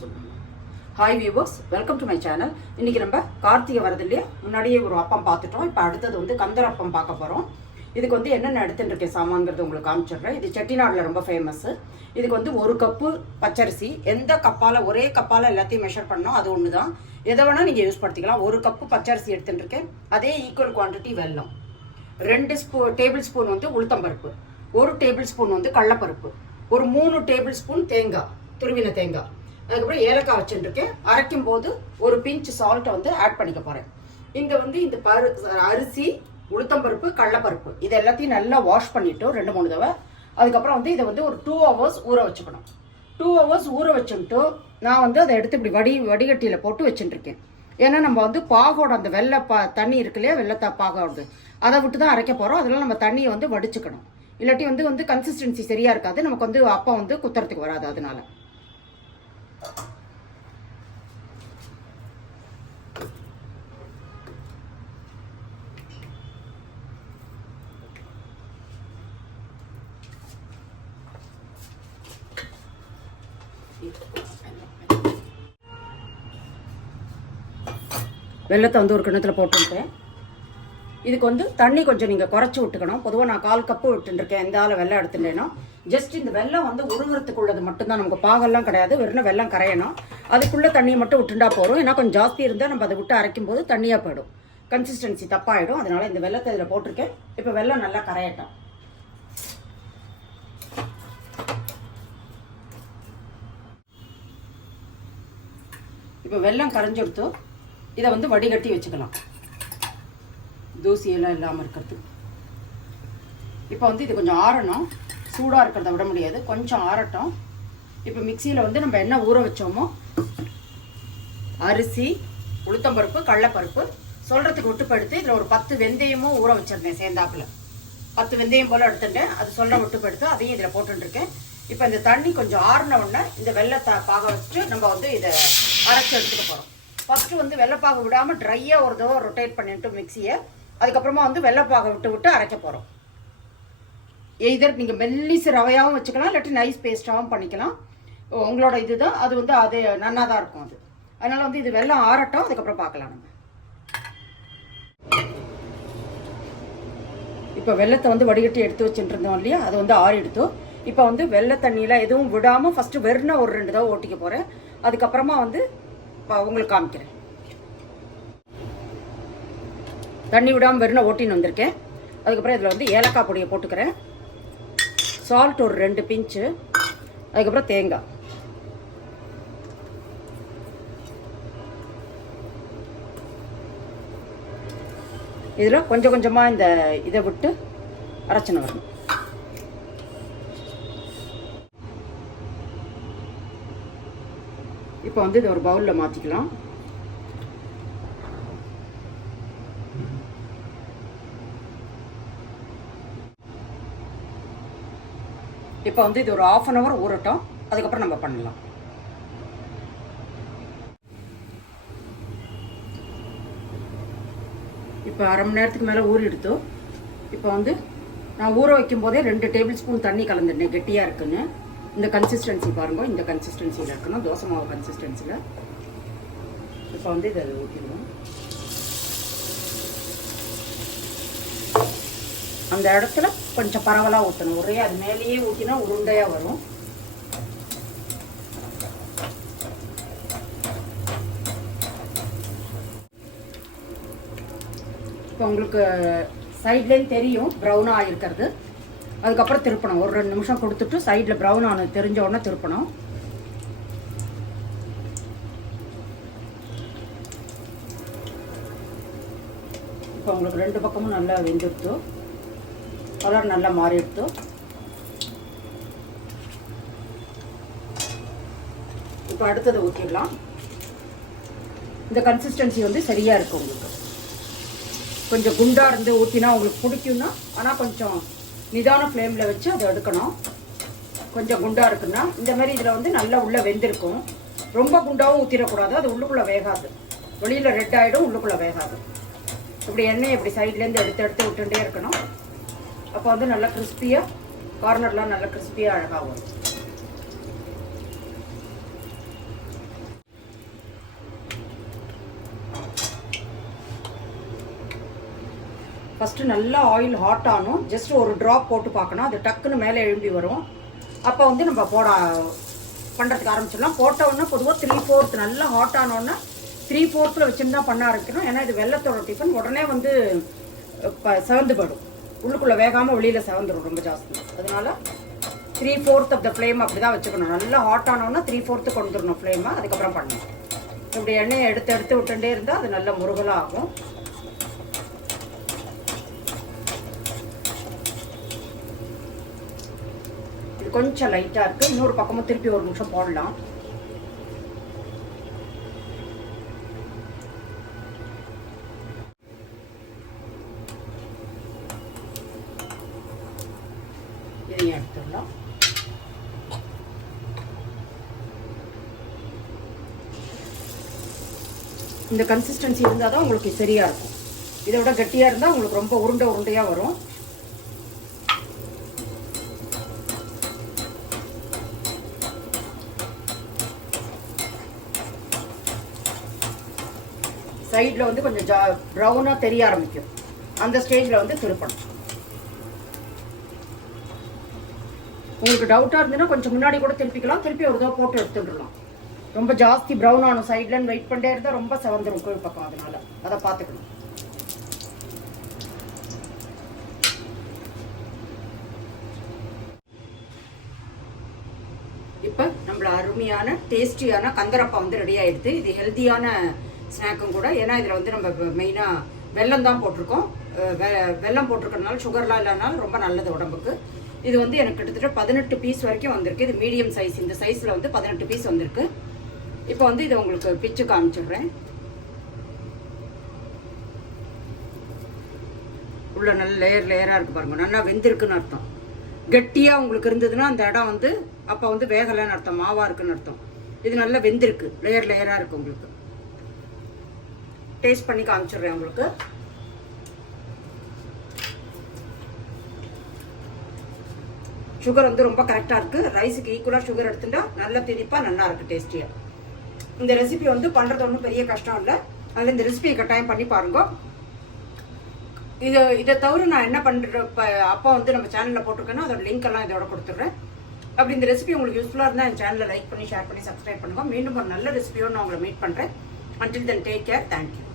சொல்லுங்க. Hi viewers, welcome to my channel. இன்றைக்கி நம்ம கார்த்திகை வரது இல்லையா, முன்னாடியே ஒரு அப்பம் பார்த்துட்டோம். இப்போ அடுத்தது வந்து கந்தர் அப்பம் பார்க்க போகிறோம். இதுக்கு வந்து என்னென்ன எடுத்துட்டுருக்கேன் சாமான்கிறது உங்களுக்கு காமிச்சிடுறேன். இது செட்டிநாடில் ரொம்ப ஃபேமஸ்ஸு. இதுக்கு வந்து 1 கப்பு பச்சரிசி. எந்த கப்பால், ஒரே கப்பால் எல்லாத்தையும் மெஷர் பண்ணோம், அது ஒன்று தான். எதை வேணால் நீங்கள் யூஸ் படுத்திக்கலாம். 1 கப்பு பச்சரிசி எடுத்துட்டுருக்கேன். அதே ஈக்குவல் குவான்டிட்டி வெல்லம், 2 டேபிள் ஸ்பூன் வந்து உளுத்தம்பருப்பு, 1 டேபிள் ஸ்பூன் வந்து கடலப்பருப்பு, ஒரு 3 டேபிள் ஸ்பூன் தேங்காய், துருவின தேங்காய், அதுக்கப்புறம் ஏலக்காய் வச்சுட்டுருக்கேன். அரைக்கும் போது ஒரு பிஞ்ச் சால்ட்டை வந்து ஆட் பண்ணிக்க போகிறேன். இங்கே வந்து இந்த அரிசி, உளுத்தம்பருப்பு, கடலப்பருப்பு இது எல்லாத்தையும் நல்லா வாஷ் பண்ணிவிட்டு 2-3 தடவை. அதுக்கப்புறம் வந்து இதை வந்து ஒரு 2 ஹவர்ஸ் ஊற வச்சுக்கணும். 2 ஹவர்ஸ் ஊற வச்சுட்டு நான் வந்து அதை எடுத்து இப்படி வடிகட்டியில் போட்டு வச்சுட்டுருக்கேன். ஏன்னா நம்ம வந்து பாகோட அந்த வெள்ளை தண்ணி இருக்கு இல்லையா, வெள்ளை பாகோடு அதை விட்டு தான் அரைக்க போகிறோம். அதெல்லாம் நம்ம தண்ணியை வந்து வடிச்சுக்கணும். இல்லாட்டி வந்து கன்சிஸ்டன்சி சரியாக இருக்காது, நமக்கு வந்து அப்பம் வந்து குத்துறதுக்கு வராது. அதனால வெள்ளத்தை வந்து ஒரு கிணத்துல போட்டுட்டேன். இதுக்கு வந்து தண்ணி கொஞ்சம் நீங்கள் குறைச்சி விட்டுக்கணும். பொதுவாக நான் 1/4 கப்பு விட்டுருக்கேன். எந்த ஆள் வெள்ளம் எடுத்துட்டேனோ, ஜஸ்ட் இந்த வெள்ளம் வந்து உருகிறதுக்குள்ளது மட்டும்தான், நமக்கு பாகெல்லாம் கிடையாது. வெறும் வெள்ளம் கரையணும். அதுக்குள்ளே தண்ணியை மட்டும் விட்டுண்டா போகிறோம். ஏன்னா கொஞ்சம் ஜாஸ்தி இருந்தால் நம்ம அதை விட்டு அரைக்கும் போது தண்ணியாக போயிடும், கன்சிஸ்டன்சி தப்பாகிடும். அதனால் இந்த வெள்ளத்தை இதில் போட்டிருக்கேன். இப்போ வெள்ளம் நல்லா கரையட்டும். இப்போ வெள்ளம் கரைஞ்சிடுத்து இதை வந்து வடிகட்டி வச்சுக்கலாம், தூசியெல்லாம் இல்லாமல் இருக்கிறதுக்கு. இப்போ வந்து இது கொஞ்சம் ஆறணும். சூடாக இருக்கிறத விட முடியாது, கொஞ்சம் ஆறட்டும். இப்போ மிக்சியில் வந்து நம்ம என்ன ஊற வச்சோமோ, அரிசி, உளுத்தம்பருப்பு, கடலப்பருப்பு சொல்கிறதுக்கு விட்டுப்படுத்து. இதில் ஒரு 10 வெந்தயமும் ஊற வச்சிருந்தேன் சேர்ந்தாப்பில். 10 வெந்தயம் போல் எடுத்துட்டேன். அது சொல்ல விட்டுப்படுத்து, அதையும் இதில் போட்டுருக்கேன். இப்போ இந்த தண்ணி கொஞ்சம் ஆறின உடனே இந்த வெள்ளத்தை பாக வச்சுட்டு நம்ம வந்து இதை அரைச்சி எடுத்துக்க போகிறோம். ஃபஸ்ட்டு வந்து வெள்ளைப்பாக விடாமல் ட்ரையாக ஒரு தடவை ரொட்டேட் பண்ணிட்டு மிக்சியை, அதுக்கப்புறமா வந்து வெள்ளைப்பாக விட்டு அரைக்க போகிறோம். எய்தர் நீங்கள் மெல்லிசு ரவையாகவும் வச்சுக்கலாம், இல்லாட்டி நைஸ் பேஸ்ட்டாகவும் பண்ணிக்கலாம். உங்களோட இது தான், அது வந்து அது நல்லா தான் இருக்கும் அது. அதனால் வந்து இது வெள்ளம் ஆறட்டும், அதுக்கப்புறம் பார்க்கலாம் நம்ம. இப்போ வெள்ளத்தை வந்து வடிகட்டி எடுத்து வச்சுட்டு இருந்தோம் இல்லையா, அது வந்து ஆறி எடுத்தோம். இப்போ வந்து வெள்ளை தண்ணியில் எதுவும் விடாமல் ஃபஸ்ட்டு வெறும் ஒரு 2 தடவை ஓட்டிக்க போகிறேன். அதுக்கப்புறமா வந்து உங்களுக்கு காமிக்கிறேன். தண்ணி விடாமல் வெறும் ஓட்டின்னு வந்திருக்கேன். அதுக்கப்புறம் இதில் வந்து ஏலக்காய் பொடியை போட்டுக்கிறேன், சால்ட் ஒரு 2 பிஞ்சு, அதுக்கப்புறம் தேங்காய். இதில் கொஞ்சம் கொஞ்சமாக இந்த இதை விட்டு அரைச்சின்னு வரணும். இப்போ வந்து இதை ஒரு பவுலில் மாற்றிக்கலாம். இப்போ வந்து இது ஒரு 1/2 hour ஊறட்டும், அதுக்கப்புறம் நம்ம பண்ணலாம். இப்போ 1/2 மணி நேரத்துக்கு மேலே ஊறி எடுத்தோம். இப்போ வந்து நான் ஊற வைக்கும் போதே 2 டேபிள் ஸ்பூன் தண்ணி கலந்துட்டேன், கெட்டியாக இருக்குன்னு. இந்த கன்சிஸ்டன்சி பாருங்க, இந்த கன்சிஸ்டன்சியில் இருக்கணும், தோசை மாவு கன்சிஸ்டன்சியில். இப்போ வந்து இதை ஊற்றிடுவோம். அந்த இடத்துல கொஞ்சம் பரவலாக ஊற்றணும், ஒரே அது மேலேயே ஊற்றினா உருண்டையாக வரும். இப்போ உங்களுக்கு சைட்லேயும் தெரியும் ப்ரௌனாக ஆகிருக்கிறது. அதுக்கப்புறம் திருப்பணும், ஒரு 2 நிமிஷம் கொடுத்துட்டு சைடில் ப்ரௌன் ஆனது தெரிஞ்ச உடனே திருப்பணும். இப்போ உங்களுக்கு 2 பக்கமும் நல்லா வெந்துடுத்து, கலர் நல்லா மாறி எடுத்து. இப்போ அடுத்தது ஊற்றிடலாம். இந்த கன்சிஸ்டன்சி வந்து சரியாக இருக்கும். உங்களுக்கு கொஞ்சம் குண்டாக இருந்து ஊற்றினா உங்களுக்கு பிடிக்கும்னா, ஆனால் கொஞ்சம் நிதான ஃப்ளேமில் வச்சு அதை எடுக்கணும். கொஞ்சம் குண்டாக இருக்குன்னா இந்த மாதிரி இதில் வந்து நல்லா உள்ளே வெந்திருக்கும். ரொம்ப குண்டாகவும் ஊற்றிடக்கூடாது, அது உள்ளுக்குள்ளே வேகாது. வெளியில் ரெட் ஆகிடும், உள்ளுக்குள்ளே வேகாது. இப்படி எண்ணெய் இப்படி சைட்லேருந்து எடுத்து விட்டுட்டே இருக்கணும். அப்போ வந்து நல்லா கிறிஸ்பியாக, கார்னர்லாம் நல்லா கிறிஸ்பியாக அழகாக வரும். ஃபஸ்ட்டு நல்லா ஆயில் ஹாட் ஆகணும். ஜஸ்ட் ஒரு ட்ராப் போட்டு பார்க்கணும், அது டக்குன்னு மேலே எழும்பி வரும். அப்போ வந்து நம்ம பண்ணுறதுக்கு ஆரம்பிச்சிடலாம். போட்டோன்னா பொதுவாக 3/4 நல்லா ஹாட் ஆனோன்னா 3/4 வச்சுருந்தா பண்ண ஆரம்பிக்கணும். ஏன்னா இது வெள்ளத்தோட டிஃபன் உடனே வந்து செவந்து போயிடும், உள்ளுக்குள்ளே வேகாமல் வெளியில் செவந்துடும் ரொம்ப ஜாஸ்தி. அதனால 3/4 ஆஃப் த ஃப்ளேம் அப்படி தான் வச்சுக்கணும். நல்லா ஹாட் ஆனோன்னா 3/4 கொண்டுடணும் ஃப்ளேமை, அதுக்கப்புறம் பண்ணணும். இப்படி எண்ணெயை எடுத்து விட்டுட்டே இருந்தால் அது நல்ல முருகலாக ஆகும். இது கொஞ்சம் லைட்டாக இருக்குது, இன்னொரு பக்கமும் திருப்பி ஒரு நிமிஷம் போடலாம். இதையும் எடுத்துடலாம். இந்த கன்சிஸ்டன்சி இருந்தால் தான் உங்களுக்கு சரியாக இருக்கும். இதை விட கட்டியாக இருந்தால் உங்களுக்கு ரொம்ப உருண்டையாக வரும். சைடில் வந்து கொஞ்சம் ப்ரௌனாக தெரிய ஆரம்பிக்கும். அந்த ஸ்டேஜில் வந்து திருப்பணும். உங்களுக்கு டவுட்டாக இருந்ததுன்னா கொஞ்சம் முன்னாடி கூட திருப்பிக்கலாம், திருப்பி ஒரு தடவை போட்டு எடுத்துடலாம். ரொம்ப ஜாஸ்தி ப்ரௌன் ஆனும் சைட்லன்னு வெயிட் பண்ணிட்டே இருந்தால் ரொம்ப செவந்துடும் கீழ் பக்கம். அதனால அதை பார்த்துக்கணும். இப்போ நம்மள அருமையான டேஸ்டியான கந்தரப்பம் வந்து ரெடி ஆகிடுது. இது ஹெல்த்தியான ஸ்நாக்கும் கூட. ஏன்னா இதில் வந்து நம்ம மெயினாக வெல்லம் தான் போட்டிருக்கோம். வெல்லம் போட்டிருக்கறதுனால சுகர்லாம் இல்லைனாலும் ரொம்ப நல்லது உடம்புக்கு. இது வந்து எனக்கு கிட்டத்தட்ட 18 பீஸ் வரைக்கும் வந்திருக்கு. இது மீடியம் சைஸ். இந்த சைஸில் வந்து 18 பீஸ் வந்திருக்கு. இப்போ வந்து இதை உங்களுக்கு பிச்சு காமிச்சிடுறேன். உள்ள நல்ல லேயராக இருக்குது பாருங்க, நல்லா வெந்திருக்குன்னு அர்த்தம். கட்டியாக உங்களுக்கு இருந்ததுன்னா அந்த இடம் வந்து அப்போ வந்து வேகலைன்னு அர்த்தம், மாவாக இருக்குன்னு அர்த்தம். இது நல்லா வெந்திருக்கு, லேயராக இருக்குது. உங்களுக்கு டேஸ்ட் பண்ணி காமிச்சிடுறேன். உங்களுக்கு சுகர் வந்து ரொம்ப கரெக்டாக இருக்குது. ரைஸுக்கு ஈக்குவலாக சுகர் எடுத்துட்டா நல்லா திணிப்பாக நல்லா இருக்குது டேஸ்டியாக. இந்த ரெசிபி வந்து பண்ணுறது ஒன்றும் பெரிய கஷ்டம் இல்லை. அதில் இந்த ரெசிபியை கட்டாயம் பண்ணி பாருங்க. இதை தவிர நான் என்ன பண்ணுறேன், இப்போ அப்போ வந்து நம்ம சேனலில் போட்டிருக்கேன்னா அதோட லிங்க் எல்லாம் இதோட கொடுத்துட்றேன். அப்படி இந்த ரெசிபி உங்களுக்கு யூஸ்ஃபுல்லாக இருந்தால் என் சேனலை லைக் பண்ணி ஷேர் பண்ணி சப்ஸ்கிரைப் பண்ணுங்கள். மீண்டும் ஒரு நல்ல ரெசிபியோடு நான் உங்களை மீட் பண்ணுறேன். Until then, take care. Thank you.